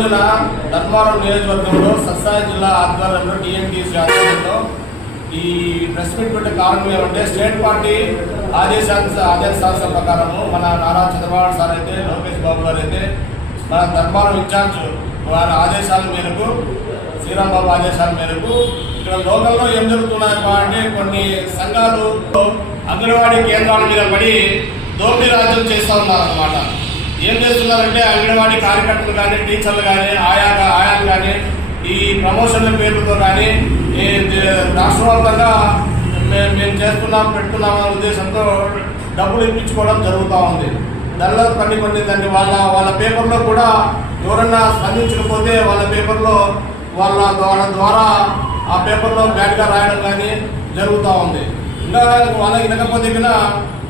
రోజున ధర్మవరం నియోజకవర్గంలో సత్సాయి జిల్లా ఆధ్వర్యంలో టీఎన్టీసీ ఆధ్వర్యంలో ఈ ప్రెస్ మీట్ పెట్టే కారణం ఏమంటే స్టేట్ పార్టీ ఆదేశాల ప్రకారము మన నారా చంద్రబాబు సార్ అయితే లోకేష్ బాబు గారు అయితే మన ధర్మవరం ఇన్ఛార్జ్ వారి ఆదేశాల మేరకు శ్రీరామ్ బాబు ఆదేశాల మేరకు ఇక్కడ లోకల్లో ఏం జరుగుతున్నాయి అంటే కొన్ని సంఘాలు అంగన్వాడీ కేంద్రాల మీద పడి దోపిడీ రాజ్యం చేస్తూ ఉన్నారన్నమాట. ఏం చేస్తున్నారంటే అంగన్వాడీ కార్యకర్తలు కానీ టీచర్లు కానీ ఆయాలు కానీ ఈ ప్రమోషన్ల పేర్లతో కానీ రాష్ట్ర వ్యాప్తంగా మేము పెడుతున్నామనే ఉద్దేశంతో డబ్బులు ఇప్పించుకోవడం జరుగుతూ ఉంది. దానిలో కొన్ని దాన్ని వాళ్ళ పేపర్లో కూడా ఎవరన్నా స్పందించకపోతే వాళ్ళ పేపర్లో వాళ్ళ ద్వారా ఆ పేపర్లో బ్యాడ్గా రాయడం కానీ జరుగుతూ ఉంది. ఇంకా వాళ్ళకి వినకపోతే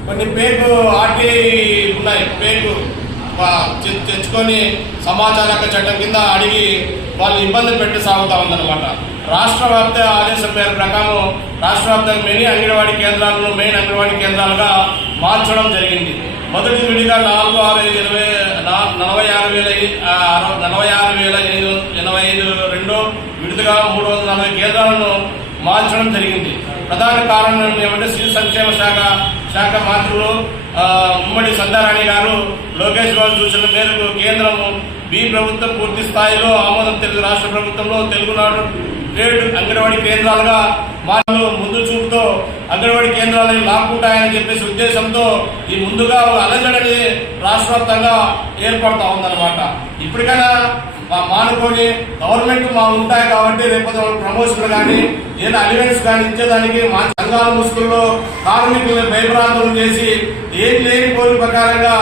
కొన్ని పేకు ఆర్టీ ఉన్నాయి, పేకు తెచ్చుకొని సమాచార హక్కు చట్టం కింద అడిగి వాళ్ళు ఇబ్బంది పెట్టి సాగుతూ ఉందన్నమాట. రాష్ట్ర వ్యాప్త ఆదేశం పేరు ప్రకారం రాష్ట్ర వ్యాప్తంగా మెయిన్ అంగన్వాడీ కేంద్రాలుగా మార్చడం జరిగింది. మొదటి విడిగా 46,585 రెండో విడుదల 340 కేంద్రాలను మార్చడం జరిగింది. ప్రధాన కారణం ఏమంటే శిశు సంక్షేమ శాఖ మంత్రులు ఉమ్మడి సంధ్యారాణి గారు లోకేష్ బాబు సూచనల మేరకు కేంద్రం ప్రభుత్వం పూర్తి స్థాయిలో ఆమోదం రాష్ట్ర ప్రభుత్వంలో తెలుగునాడు ట్రేడ్ అంగన్వాడీ కేంద్రాలుగా మార్పులు ముందు చూపుతో అంగన్వాడీ కేంద్రాలను లాక్కుంటాయని చెప్పేసి ఉద్దేశంతో ఈ ముందుగా అలజడని రాష్ట్ర వ్యాప్తంగా ఏర్పడతా ఉందన్నమాట. ఇప్పటికైనా మానుకొని గవర్నమెంట్ ఉంటాయి కాబట్టి రేపు ప్రమోషన్లు కానీ ఏదైనా అలివెన్స్ కానీ ఇచ్చేదానికి మా సంఘాల ముసుగుల్లో కార్మికులను భయభ్రాంతులు చేసి ఏం లేని కోరి ప్రకారంగా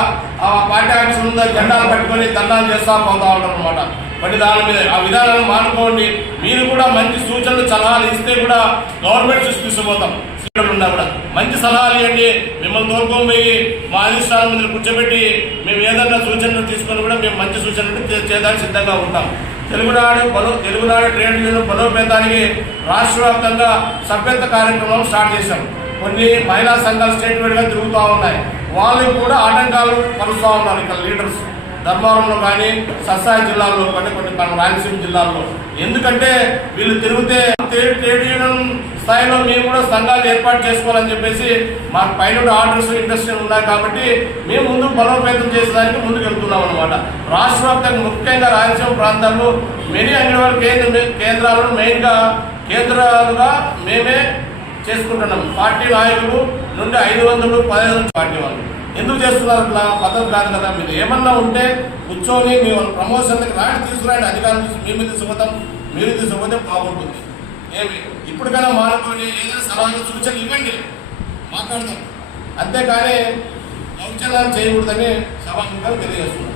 పార్టీ ఆఫీస్ ముందు జెండాలు పట్టుకొని దండాలు చేస్తా పోతా ఉంటారు అనమాట. బట్ దాని మీద ఆ విధానాలను మానుకోండి. మీరు కూడా మంచి సూచనలు సలహాలు ఇస్తే కూడా గవర్నమెంట్ తీసుకుపోతాం. ఉన్నా కూడా మంచి సలహాలు ఇవ్వండి. మిమ్మల్ని తోలుకోబోయి మా అధిష్టానం మీద కూర్చోబెట్టి మేము ఏదన్నా సూచనలు తీసుకొని కూడా మేము మంచి సూచనలు చేయడానికి సిద్ధంగా ఉంటాం. తెలుగునాడు ట్రేడ్ యూనియన్ బలోపేతానికి రాష్ట్ర వ్యాప్తంగా సభ్యత్వ కార్యక్రమం స్టార్ట్ చేశాం. కొన్ని మహిళా సంఘాలు స్టేట్ వైడ్ గా తిరుగుతూ ఉన్నాయి. వాళ్ళకి కూడా ఆటంకాలు కలుస్తూ ఉన్నారు ఇక్కడ లీడర్స్ ధర్మవరంలో కానీ సత్సాయి జిల్లాలో కొన్ని రాయలసీమ జిల్లాల్లో. ఎందుకంటే వీళ్ళు తిరిగితే ట్రేడ్ యూనియన్ స్థాయిలో మేము కూడా సంఘాలు ఏర్పాటు చేసుకోవాలని చెప్పేసి మాకు పైన ఆర్డర్స్ ఇండస్ట్రీ ఉన్నాయి కాబట్టి మేము ముందు బలోపేతం చేసేదానికి ముందుకు వెళ్తున్నాం అనమాట. రాష్ట్ర వ్యాప్తంగా ముఖ్యంగా రాయలసీమ ప్రాంతాల్లో మెనీ అంగన్వాడీ కేంద్రాలను మెయిన్గా కేంద్రాలుగా మేమే చేసుకుంటున్నాం. పార్టీ నాయకులు నుండి 500-1500 పార్టీ వాళ్ళు ఎందుకు చేస్తున్నారు అట్లా పద్ధతి కాదు కదా. మీరు ఏమన్నా ఉంటే కూర్చొని మీ ప్రమోషన్కి తీసుకురాండి. అధికారులు మీ మీద తీసుకుపోతాం, మీరు తీసుకుపోతే బాగుంటుంది. ఏమి ఇప్పటికైనా మానుకొని ఏదైనా సలహాలు సూచనలు ఇవ్వండి, మాట్లాడతాం. అంతేకాని దౌర్జన్యాలు చేయకూడదని సభాముఖంగా తెలియజేస్తున్నాం.